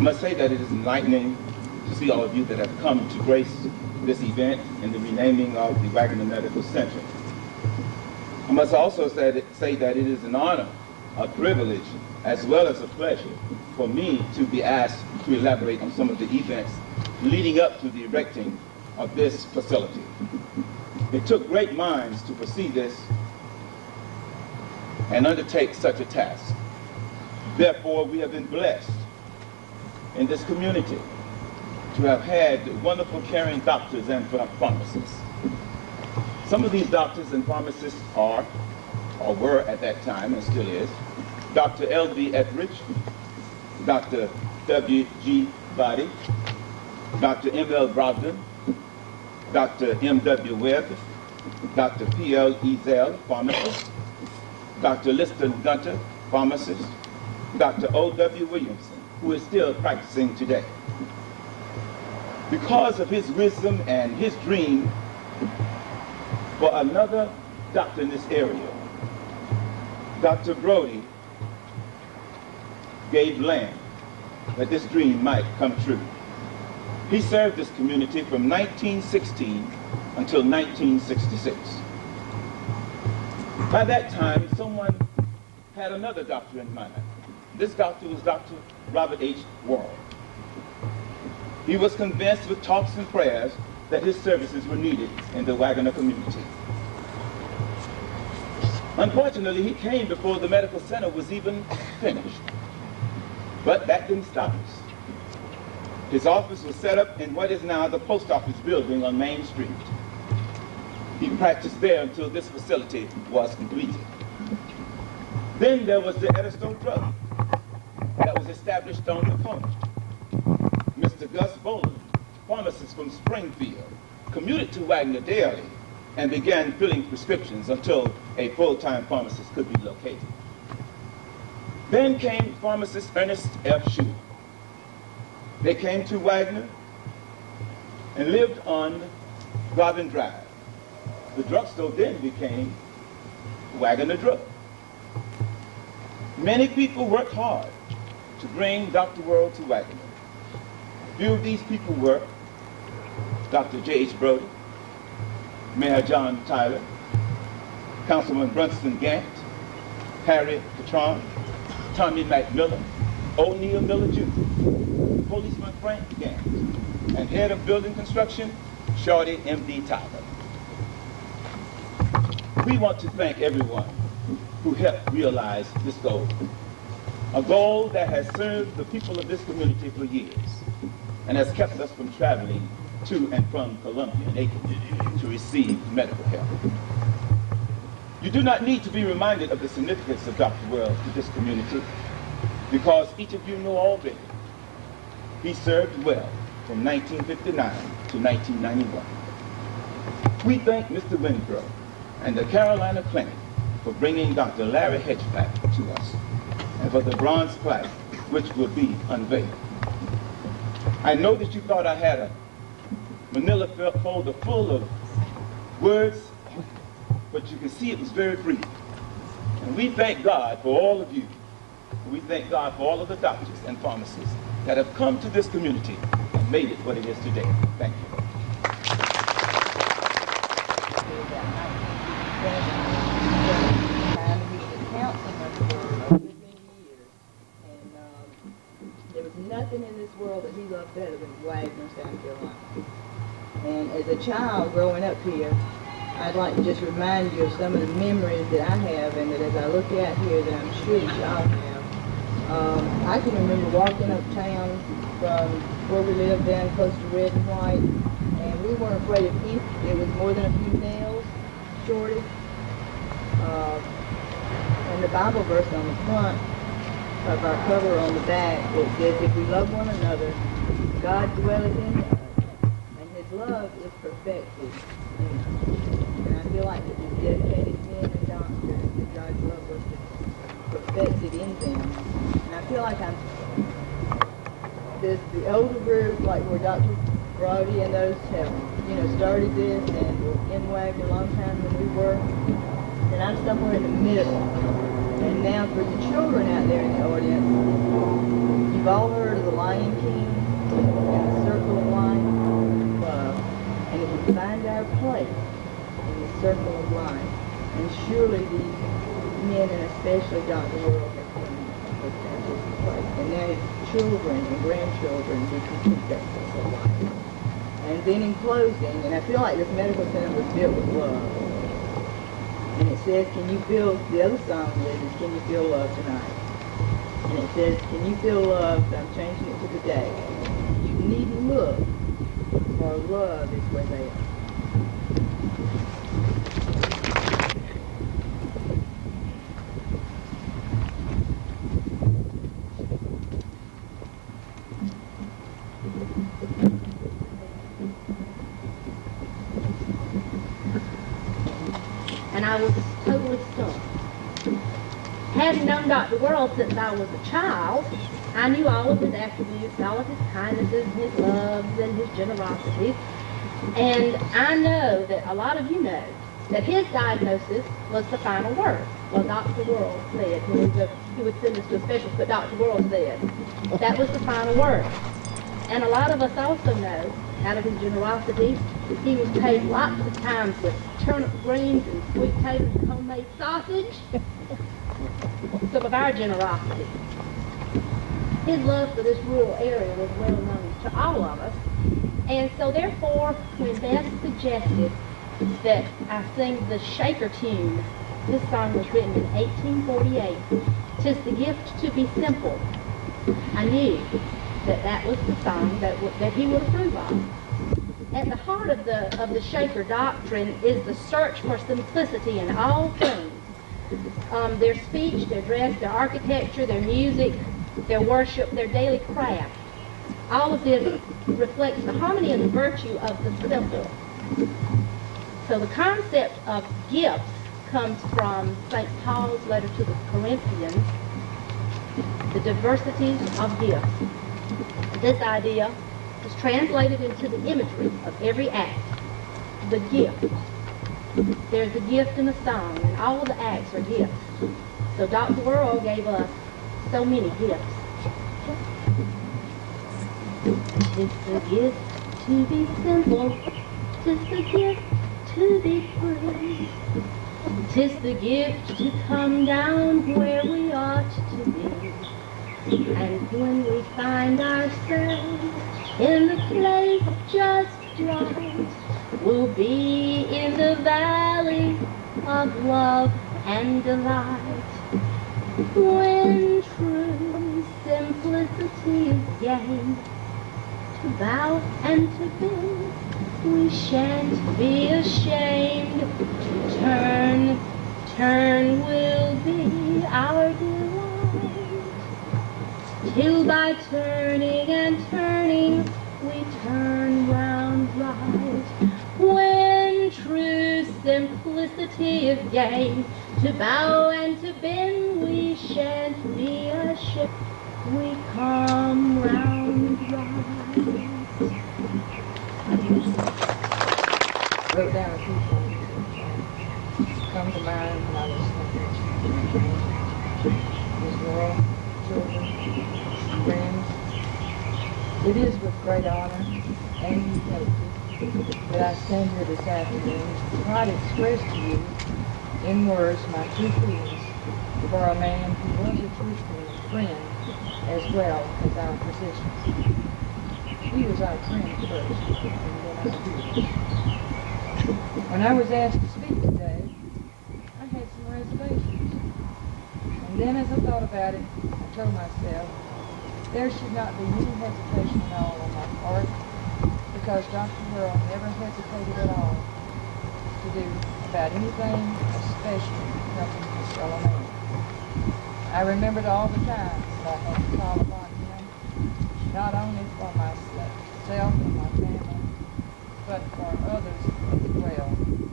I must say that it is enlightening to see all of you that have come to grace this event in the renaming of the Wagener Medical Center. I must also say that it is an honor, a privilege, as well as a pleasure for me to be asked to elaborate on some of the events leading up to the erecting of this facility. It took great minds to foresee this and undertake such a task. Therefore, we have been blessed in this community to have had wonderful caring doctors and pharmacists. Some of these doctors and pharmacists are, or were at that time and still is, Dr. L.B. Etheridge, Dr. W.G. Body, Dr. M.L. Brogdon, Dr. M.W. Webb, Dr. P.L. Ezel, pharmacist, Dr. Liston Gunter, pharmacist, Dr. O.W. Williamson, who is still practicing today. Because of his wisdom and his dream for another doctor in this area, Dr. Brody gave land that this dream might come true. He served this community from 1916 until 1966. By that time, someone had another doctor in mind. This doctor was Dr. Robert H. Worrell. He was convinced with talks and prayers that his services were needed in the Wagener community. Unfortunately, he came before the medical center was even finished. But that didn't stop us. His office was set up in what is now the post office building on Main Street. He practiced there until this facility was completed. Then there was the Edisto Drug that was established on the corner. Mr. Gus Boland, pharmacist from Springfield, commuted to Wagener daily and began filling prescriptions until a full-time pharmacist could be located. Then came pharmacist Ernest F. Schuler. They came to Wagener and lived on Garvin Drive. The drugstore then became Wagener Drug. Many people worked hard to bring Dr. Worrell to Wagener. Few of these people were Dr. J.H. Brody, Mayor John Tyler, Councilman Brunson Gant, Harry Catron, Tommy McMillan, O'Neill Miller Jr., Policeman Frank Gant, and head of building construction, Shorty M.D. Tyler. We want to thank everyone who helped realize this goal, a goal that has served the people of this community for years and has kept us from traveling to and from Columbia and Aiken to receive medical help. You do not need to be reminded of the significance of Dr. Worrell to this community because each of you know already he served well from 1959 to 1991. We thank Mr. Winsborough and the Carolina Clinic for bringing Dr. Larry Hedgepack to us and for the bronze plaque which will be unveiled. I know that you thought I had a manila folder full of words, but you can see it was very brief. And we thank God for all of you. We thank God for all of the doctors and pharmacists that have come to this community and made it what it is today. Thank you. There was nothing in this world that he loved better than Wagener, South Carolina. And as a child growing up here, I'd like to just remind you of some of the memories that I have and that as I look out here that I'm sure that y'all have. I can remember walking uptown from where we lived down close to Red and White, and we weren't afraid of anything. It was more than a few nails, shorty. And the Bible verse on the front of our cover on the back, it says, if we love one another, God dwelleth in us, and his love is perfected in us. And I feel like that these dedicated men and doctors, that God's love was perfected in them. And I feel like there's the older group, like where Dr. Brody and those have, started this and were in Wagener a long time than we were. And I'm somewhere in the middle. And now for the children out there in the audience, you've all heard of the Lion King, in the circle of life, love. And if we find our place in the circle of life, and surely these men, and especially Dr. Worrell, have come with this place. And now his children and grandchildren will complete that circle of life. And then in closing, and I feel like this medical center was built with love. And it says, can you feel, the other song is, can you feel love tonight? And it says, can you feel love? I'm changing it to the day. You needn't look, for love is where they are. And I was totally stunned. Having known Dr. Worrell since I was a child, I knew all of his attributes, all of his kindnesses, his loves, and his generosities. And I know that a lot of you know that his diagnosis was the final word. Well, Dr. Worrell said, when he would send us to a specialist, but Dr. Worrell said that was the final word. And a lot of us also know, out of his generosity, he was paid lots of times with turnip greens and sweet potatoes and homemade sausage. Some of our generosity. His love for this rural area was well known to all of us. And so therefore, when Beth suggested that I sing the Shaker tune, this song was written in 1848, "'Tis the gift to be simple," I knew that that was the song that he would approve of. At the heart of the Shaker doctrine is the search for simplicity in all things. Their speech, their dress, their architecture, their music, their worship, their daily craft. All of this reflects the harmony and the virtue of the simple. So the concept of gifts comes from St. Paul's letter to the Corinthians, the diversities of gifts. This idea is translated into the imagery of every act, the gift. There's a gift in a song, and all the acts are gifts. So Dr. Worrell gave us so many gifts. It's the gift to be simple, 'tis the gift to be free. 'Tis the gift to come down where we ought to be. And when we find ourselves in the place just right, we'll be in the valley of love and delight. When true simplicity is gained, to bow and to bend, we shan't be ashamed. Turn will be our delight, till by turning and turning we turn round right. When true simplicity is gained, to bow and to bend we shan't be ashamed. We come round right. Wrote down a few things that come to mind when I was thinking. His world, children, friends. It is with great honor and humility that I stand here this afternoon to try to express to you in words my true feelings for a man who was a true friend as well as our physician. He was our friend first, and then our peers. When I was asked to speak today, I had some reservations. And then as I thought about it, I told myself, there should not be any hesitation at all on my part, because Dr. Worrell never hesitated at all to do about anything, especially helping his fellow man. I remembered all the times that I had to call upon him, not only for myself and my family, but for others as well, and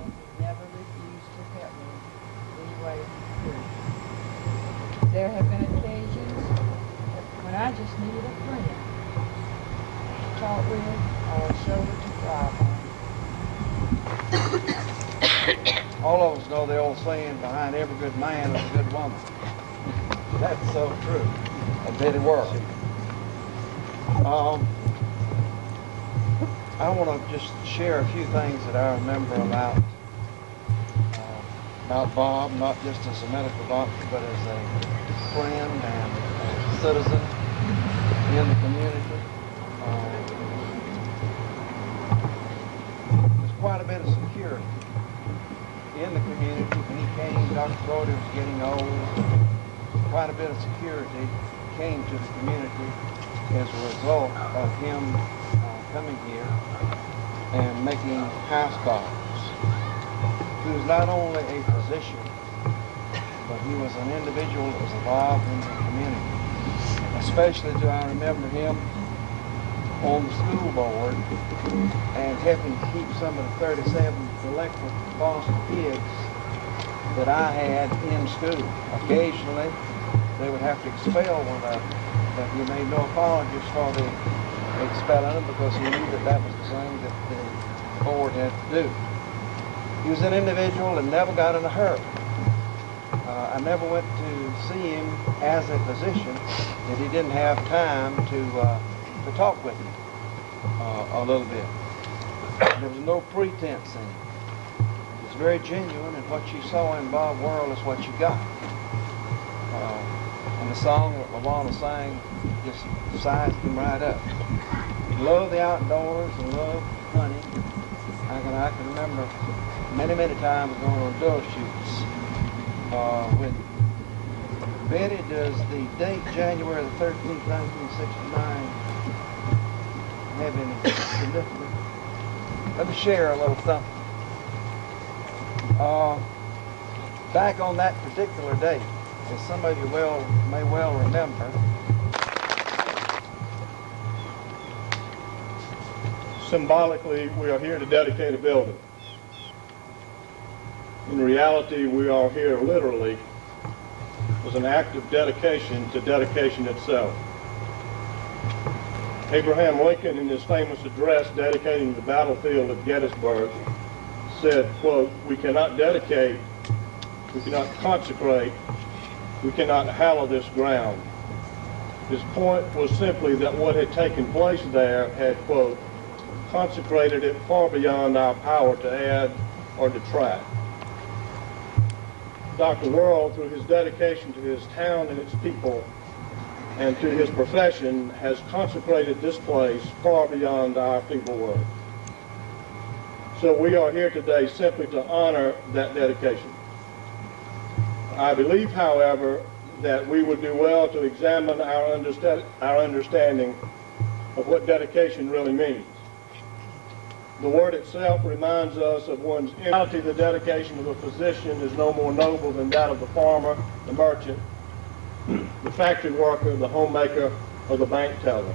he never refused to help me any way he could. There have been occasions when I just needed a friend to talk with or a shoulder to cry upon. All of us know the old saying, behind every good man is a good woman. That's so true. I bet it works. I want to just share a few things that I remember about Bob, not just as a medical doctor, but as a friend and a citizen in the community. There's quite a bit of security in the community. When he came, Dr. Brody was getting old. Quite a bit of security came to the community as a result of him coming here and making house calls. He was not only a physician, but he was an individual that was involved in the community. Especially do I remember him on the school board and helping to keep some of the 37 delinquent foster kids that I had in school. Occasionally, they would have to expel one of them, but he made no apologies for the expelling them because he knew that that was the thing that the board had to do. He was an individual that never got in a hurry. I never went to see him as a physician if he didn't have time to talk with me a little bit. There was no pretense in him. It was very genuine, and what you saw in Bob Worrell is what you got. And the song that LaWanna sang just sized him right up. He loved the outdoors and loved hunting. I can remember many times going on doe shoots. When Betty, does the date January the 13th, 1969 have any significance? Let me share a little something. Back on that particular date, as some of you may well remember, symbolically, we are here to dedicate a building. In reality, we are here literally as an act of dedication to dedication itself. Abraham Lincoln, in his famous address dedicating the battlefield of Gettysburg, said, quote, "We cannot dedicate, we cannot consecrate, we cannot hallow this ground." His point was simply that what had taken place there had, quote, consecrated it far beyond our power to add or detract. Dr. Worrell, through his dedication to his town and its people and to his profession, has consecrated this place far beyond our feeble work. So we are here today simply to honor that dedication. I believe, however, that we would do well to examine our understanding of what dedication really means. The word itself reminds us of one's reality. The dedication of a physician is no more noble than that of the farmer, the merchant, the factory worker, the homemaker, or the bank teller.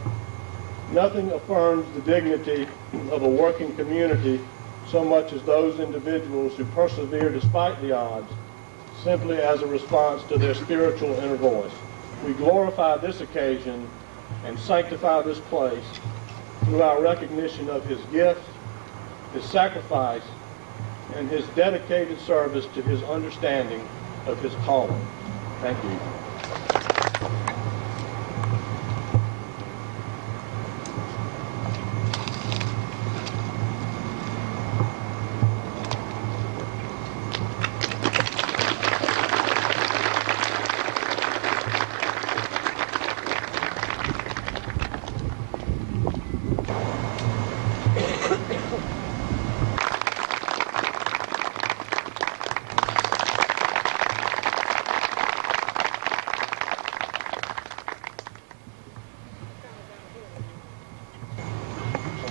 Nothing affirms the dignity of a working community so much as those individuals who persevere despite the odds, simply as a response to their spiritual inner voice. We glorify this occasion and sanctify this place through our recognition of his gift, his sacrifice, and his dedicated service to his understanding of his calling. Thank you.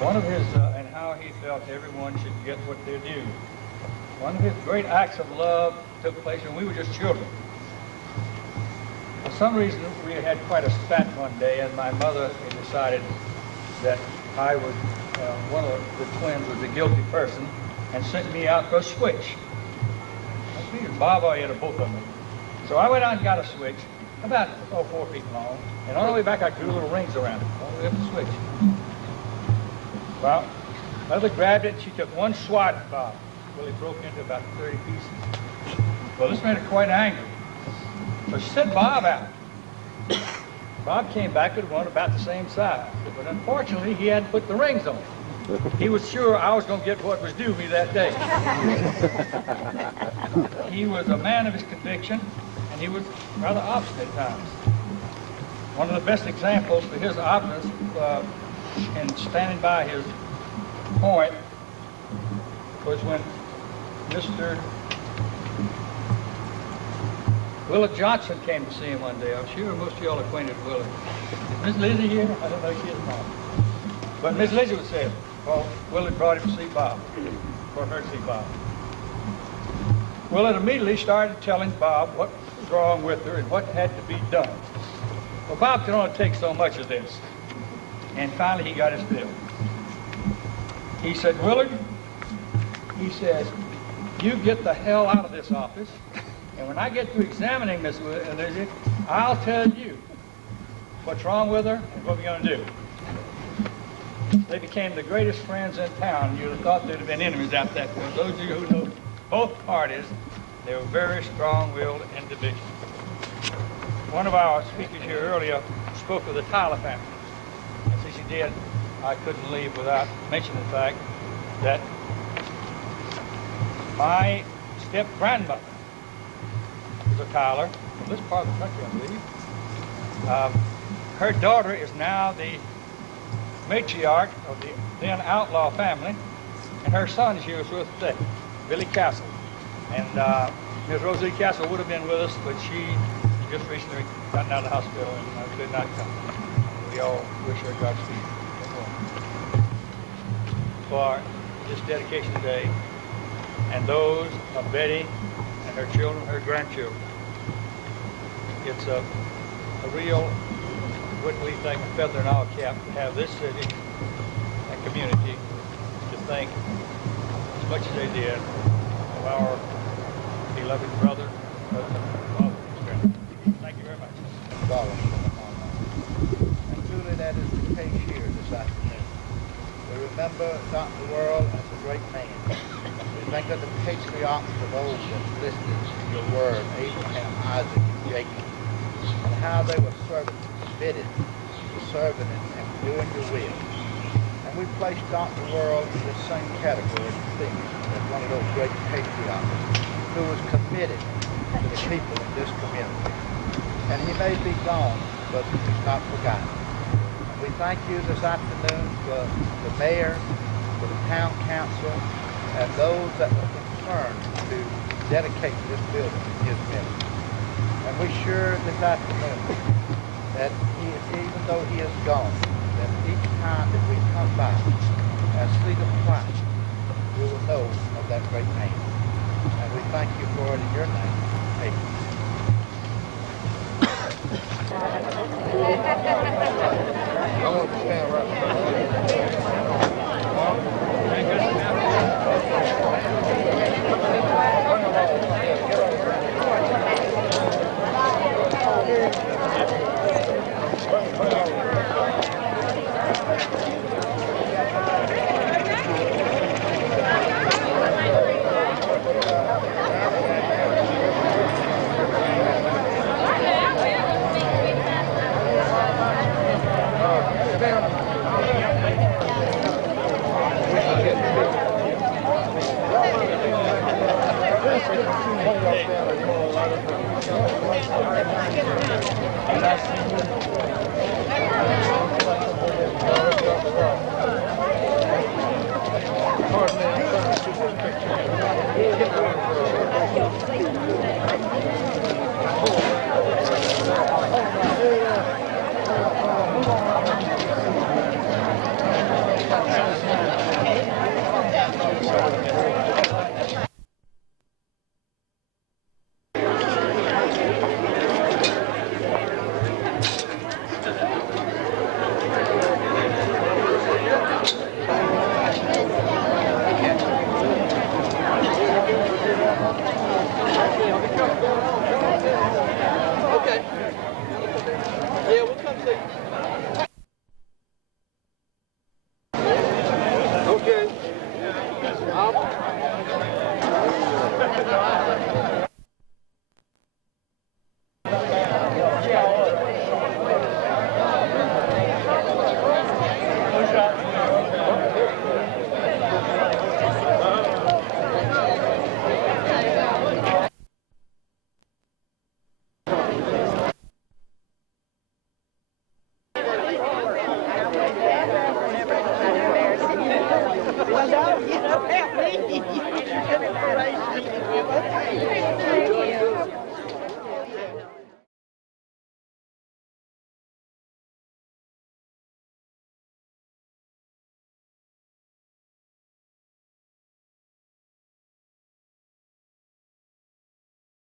One of his, and how he felt everyone should get what they're due. One of his great acts of love took place when we were just children. For some reason, we had quite a spat one day, and my mother had decided that I was, one of the twins was a guilty person, and sent me out for a switch. I figured Bob already had both of them. So I went out and got a switch, about 4 feet long, and on the way back I drew little rings around it, all the way up the switch. Well, mother grabbed it, she took one swat at Bob. Well, it broke into about 30 pieces. Well, this made her quite angry. So she sent Bob out. Bob came back with one about the same size, but unfortunately he hadn't put the rings on it. He was sure I was going to get what was due me that day. He was a man of his conviction, and he was rather obstinate at times. One of the best examples of his obstinance in standing by his point was when Mr. Willard Johnson came to see him one day. I'm sure most of y'all are acquainted with Willard. Is Miss Lizzie here? I don't know if she is not. But Miss Lizzie was there. Well, Willard brought him to see Bob, for her to see Bob. Willard immediately started telling Bob what was wrong with her and what had to be done. Well, Bob could only take so much of this. And finally he got his bill. He said, Willard, he says, you get the hell out of this office. And when I get to examining Miss Lizzie, I'll tell you what's wrong with her and what we're going to do. They became the greatest friends in town. You'd have thought they'd have been enemies after that. For those of you who know both parties, they were very strong-willed individuals. One of our speakers here earlier spoke of the Tyler family. And since she did, I couldn't leave without mentioning the fact that my step-grandmother was a Tyler from this part of the country, I believe. Her daughter is now the matriarch of the then outlaw family, and her son is here with us today, Billy Castle. And Ms. Rosie Castle would have been with us, but she just recently gotten out of the hospital and could not come. We all wish her Godspeed for this dedication today, and those of Betty and her children, her grandchildren. It's a real, what we think, a feather in our cap to have this city and community to think as much as they did of our beloved brother, Bob. Thank you very much. And truly that is the case here this afternoon. We remember Dr. Worrell as a great man. We think of the patriarchs of old that listed in your word, Abraham, Isaac, and Jacob, and how they were servants, committed to serving and doing your will. And we place Dr. Worrell in the same category as one of those great patriarchs who was committed to the people in this community. And he may be gone, but he's not forgotten. And we thank you this afternoon for the mayor, for the town council, and those that were concerned to dedicate this building to his memory. And we're sure this afternoon that even though he is gone, that each time that we come by and see the plaque, we will know of that great man. And we thank you for it in your name. Amen. I want to stand No, you don't have me.